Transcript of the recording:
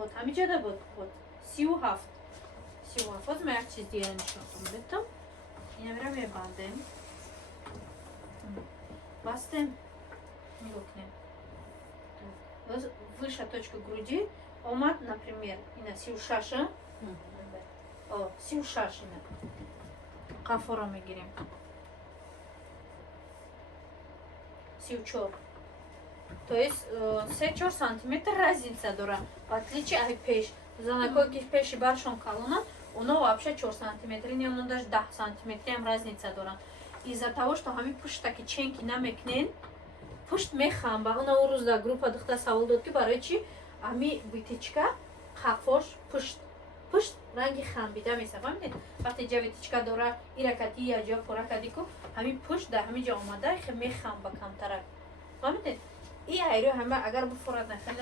вот ҳамиҷода буд 37 باز ما یک چیز دیگه نشون بدم اینا میرم میبندیم бастем мелкнем выше точка груди омад например ина 36 36 ина қафоро мегирем 34 то есть 3-4 сантиметр разница дора в отличие от пеш занакой ки пеши баршон калона оно вообще 4 сантиметра не оно даже 10 сантиметров разница дора из-за того что ҳами пушт таки ченки намекнен пушт мехамба она урӯз да группа духта савол дод ки барои чи ҳами витичка қафош пушт ранги хамбида месафамидед вақте ҷа витичка дора иракати я ҷо пуракадику ҳами пушт да ҳами ҷо омада мехамба камтарак фамидед и айро ҳама агар буфорад нахел